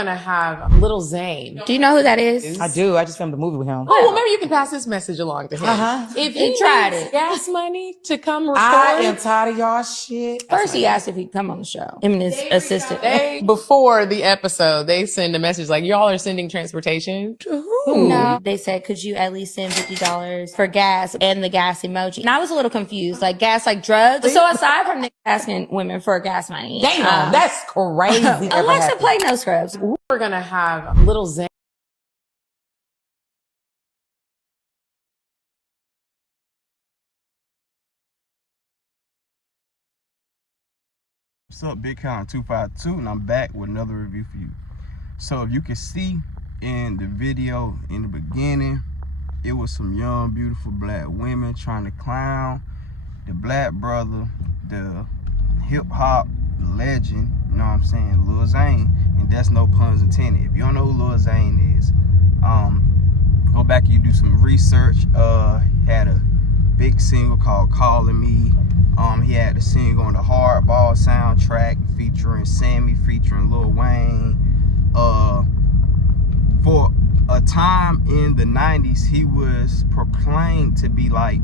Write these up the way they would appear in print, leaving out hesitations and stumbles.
Gonna have little Zane. Do you know who that is? I do. I just filmed a movie with him. Oh, well, maybe you can pass this message along to him. If he tried needs it. gas money to come record, I am tired of y'all shit. First, he asked if he'd come on the show. Him and his assistant. before the episode, they send a message like, y'all are sending transportation to who? No. They said, could you at least send $50 for gas and the gas emoji? And I was a little confused. Like, gas like drugs? So aside from niggas asking women for gas money. Damn, that's crazy. Alexa, play No Scrubs. We're gonna have little Zane. What's up, Big Count 252, and I'm back with another review for you. So if you can see in the video in the beginning, it was some young, beautiful black women trying to clown the black brother, the hip-hop legend, you know what I'm saying, Lil Zane, and that's no puns intended. If you don't know who Lil Zane is, go back and you do some research. Had a big single called Calling Me. He had the single on the Hardball soundtrack featuring Sammy, featuring Lil Wayne. For a time in the 90s, he was proclaimed to be like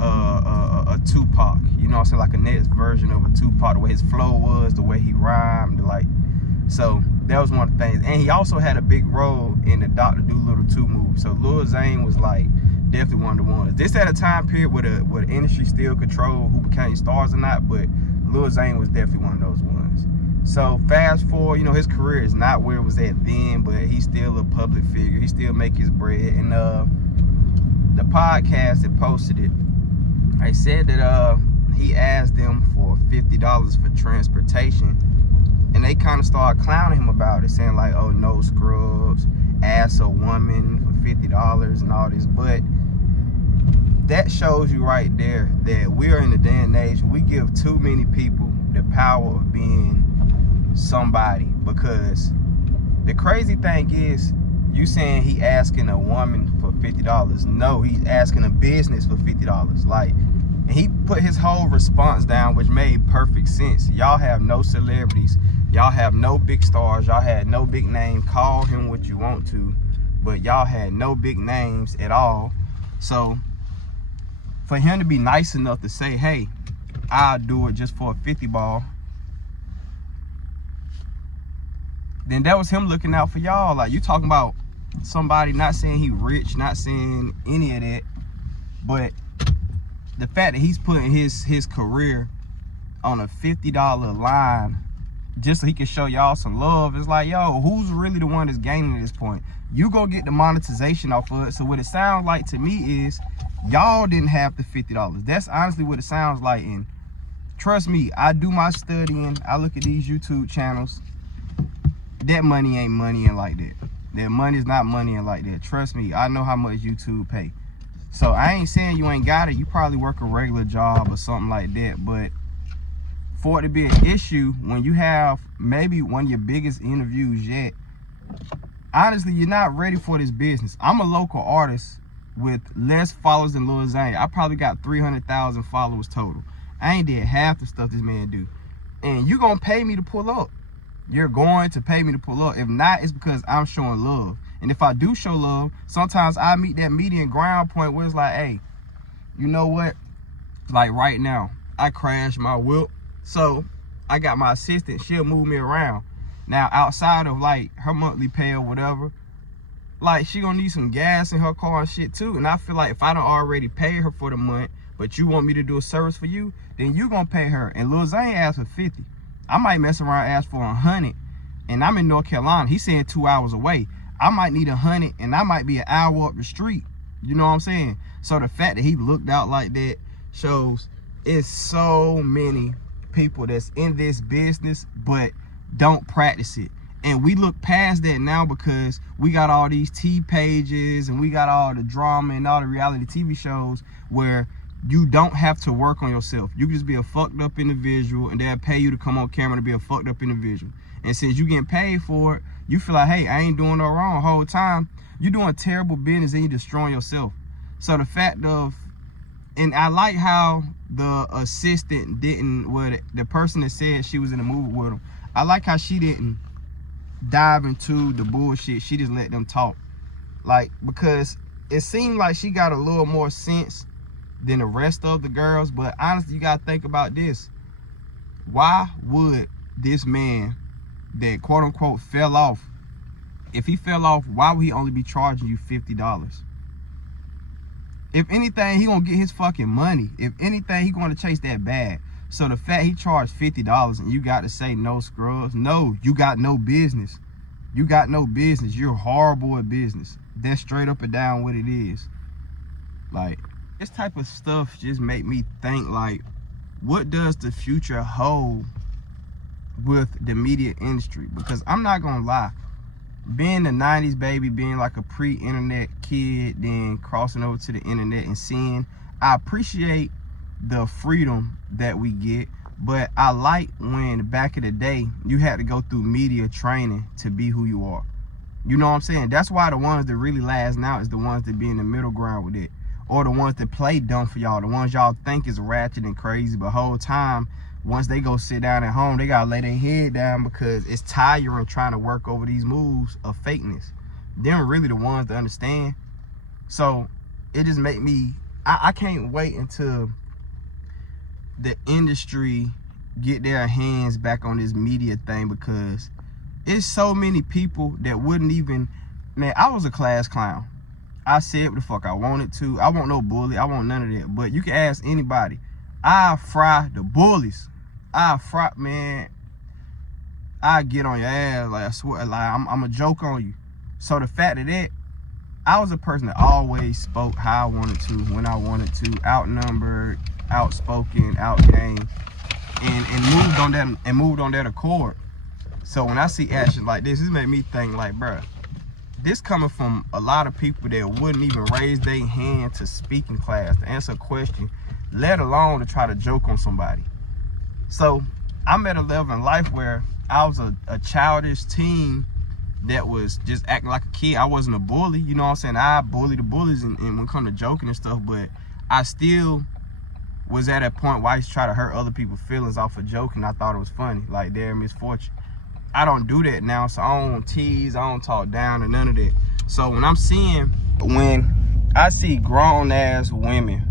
a Tupac, you know what I'm saying, like a next version of a Tupac, the way his flow was, the way he rhymed, like, so that was one of the things. And he also had a big role in the Dr. Dolittle 2 movie. So Lil Zane was like definitely one of the ones. This at a time period where the industry still controlled who became stars or not, but Lil Zane was definitely one of those ones. So fast forward, you know, his career is not where it was at then, but he's still a public figure. He still make his bread. And the podcast that posted it, I said that he asked them for $50 for transportation, and they kind of started clowning him about it, saying like, oh, no scrubs, ask a woman for $50 and all this. But that shows you right there that we are in the day and age where we give too many people the power of being somebody. Because the crazy thing is, you saying he asking a woman for $50. No, he's asking a business for $50. Like, and he put his whole response down, which made perfect sense. Y'all have no celebrities. Y'all have no big stars. Y'all had no big name. Call him what you want to, but y'all had no big names at all. So for him to be nice enough to say, hey, I'll do it just for a 50 ball, then that was him looking out for y'all. Like, you talking about somebody, not saying he rich, not saying any of that, but the fact that he's putting his career on a $50 line just so he can show y'all some love, it's like, yo, who's really the one that's gaining at this point? You gonna get the monetization off of it. So what it sounds like to me is y'all didn't have the $50. That's honestly what it sounds like. And trust me, I do my studying. I look at these YouTube channels. That money ain't moneying like that. That money is not moneying like that. Trust me, I know how much YouTube pay. So I ain't saying you ain't got it. You probably work a regular job or something like that. But for it to be an issue when you have maybe one of your biggest interviews yet, honestly, you're not ready for this business. I'm a local artist with less followers than Lil Zane. I probably got 300,000 followers total. I ain't did half the stuff this man do. And you gonna pay me to pull up. You're going to pay me to pull up. If not, it's because I'm showing love. And if I do show love, sometimes I meet that median ground point where it's like, hey, you know what? Like right now, I crashed my whip. So I got my assistant, she'll move me around. Now, outside of like her monthly pay or whatever, like she gonna need some gas in her car and shit too. And I feel like if I don't already pay her for the month, but you want me to do a service for you, then you gonna pay her. And Lil Zane asked for 50. I might mess around and ask for 100, and I'm in North Carolina. He's saying 2 hours away. I might need 100, and I might be an hour up the street. You know what I'm saying? So the fact that he looked out like that shows it's so many people that's in this business but don't practice it. And we look past that now because we got all these T pages and we got all the drama and all the reality TV shows where you don't have to work on yourself. You can just be a fucked up individual and they'll pay you to come on camera to be a fucked up individual. And since you getting paid for it, you feel like, hey, I ain't doing no wrong the whole time. You're doing terrible business and you're destroying yourself. So the fact of, and I like how the assistant didn't, well, the person that said she was in the movie with him, I like how she didn't dive into the bullshit. She just let them talk. Like, because it seemed like she got a little more sense than the rest of the girls. But honestly, you gotta think about this. Why would this man that quote unquote fell off, if he fell off, why would he only be charging you $50? If anything, he gonna get his fucking money. If anything, he gonna chase that bag. So the fact he charged $50 and you got to say no scrubs, no, you got no business. You got no business. You're horrible at business. That's straight up and down what it is. Like, this type of stuff just make me think, like, what does the future hold with the media industry? Because I'm not gonna lie, being the 90s baby, being like a pre-internet kid, then crossing over to the internet and seeing, I appreciate the freedom that we get, but I like when back in the day you had to go through media training to be who you are. You know what I'm saying? That's why the ones that really last now is the ones that be in the middle ground with it, or the ones that play dumb for y'all, the ones y'all think is ratchet and crazy, but whole time once they go sit down at home, they gotta lay their head down because it's tiring trying to work over these moves of fakeness. They're really the ones that understand. So it just make me, I can't wait until the industry get their hands back on this media thing, because it's so many people that wouldn't even, man, I was a class clown. I said what the fuck I wanted to. I want no bully. I want none of that. But you can ask anybody. I fry the bullies. I fry, man. I get on your ass. Like, I swear, like, I'm a joke on you. So the fact of that, I was a person that always spoke how I wanted to, when I wanted to, outnumbered, outspoken, outgained, and moved on that accord. So when I see action like this made me think, like, bruh, this coming from a lot of people that wouldn't even raise their hand to speak in class, to answer a question, let alone to try to joke on somebody. So I'm at a level in life where I was a childish teen that was just acting like a kid. I wasn't a bully, you know what I'm saying? I bully the bullies and when it come to joking and stuff, but I still was at a point where I used to try to hurt other people's feelings off of joking. I thought it was funny, like their misfortune. I don't do that now, so I don't tease, I don't talk down or none of that. So when I see grown ass women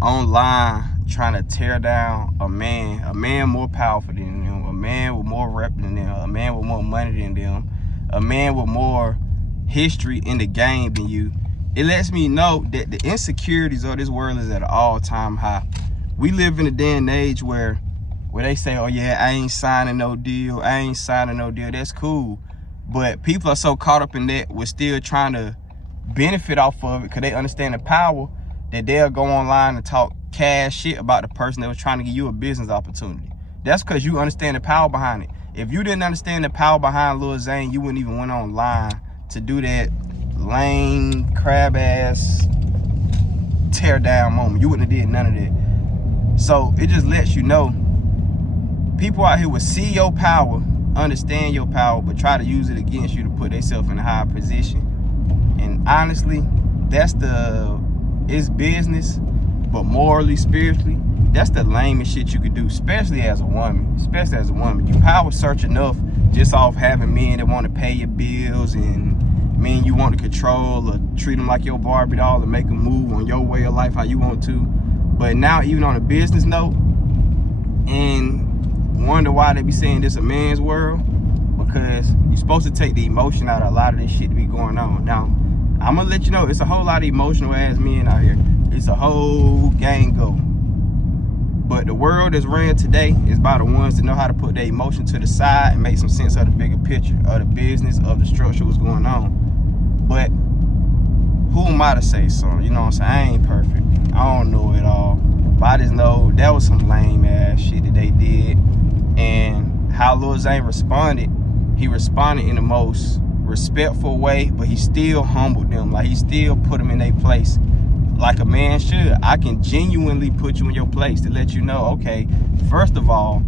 online trying to tear down a man more powerful than them, a man with more rep than them, a man with more money than them, a man with more history in the game than you, it lets me know that the insecurities of this world is at an all-time high. We live in a day and age where they say, oh yeah, I ain't signing no deal, that's cool. But people are so caught up in that, we're still trying to benefit off of it because they understand the power, that they'll go online and talk cash shit about the person that was trying to give you a business opportunity. That's because you understand the power behind it. If you didn't understand the power behind Lil Zane, you wouldn't even went online to do that lame, crab ass, tear down moment. You wouldn't have did none of that. So it just lets you know, people out here will see your power, understand your power, but try to use it against you to put themselves in a higher position. And honestly, it's business, but morally, spiritually, that's the lamest shit you could do, especially as a woman. You power search enough just off having men that want to pay your bills and men you want to control or treat them like your Barbie doll and make them move on your way of life how you want to. But now, even on a business note, and wonder why they be saying this a man's world, because you're supposed to take the emotion out of a lot of this shit to be going on. Now, I'm gonna let you know, it's a whole lot of emotional ass men out here. It's a whole gang go. But the world that's ran today is by the ones that know how to put their emotion to the side and make some sense of the bigger picture, of the business, of the structure, what's going on. But who am I to say something? You know what I'm saying? I ain't perfect. I don't know it all. But I just know that was some lame ass shit that they did. And how Lil Zane responded, he responded in the most respectful way, but he still humbled them. Like, he still put them in their place like a man should. I can genuinely put you in your place to let you know, okay, first of all,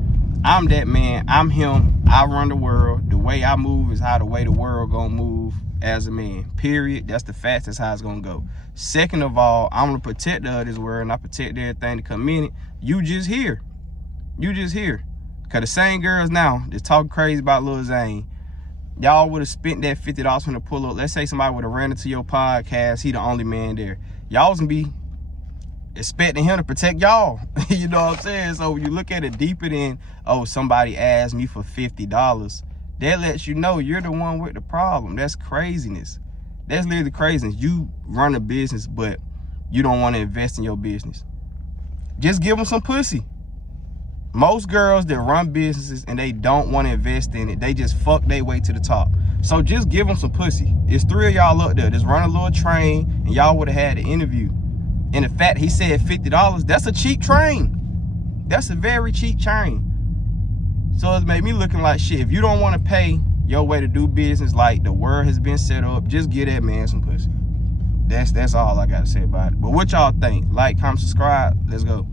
I'm that man, I'm him, I run the world. The way I move is how the way the world gonna move as a man, period. That's the facts, that's how it's gonna go. Second of all, I'm the protector of this world, and I protect everything that come in it. You just here. Cause the same girls now that's talking crazy about Lil Zane, Y'all would have spent that $50 from the pull up. Let's say somebody would have ran into your podcast. He the only man there. Y'all was gonna be expecting him to protect y'all. You know what I'm saying? So when you look at it deeper than, oh, somebody asked me for $50, that lets you know you're the one with the problem. That's craziness. That's literally craziness. You run a business, but you don't want to invest in your business. Just give them some pussy. Most girls that run businesses and they don't want to invest in it, they just fuck their way to the top. So just give them some pussy. It's 3 of y'all up there. Just run a little train and y'all would have had an interview. And the fact he said $50, that's a cheap train. That's a very cheap train. So it made me looking like shit. If you don't want to pay your way to do business like the world has been set up, just give that man some pussy. That's all I got to say about it. But what y'all think? Like, comment, subscribe. Let's go.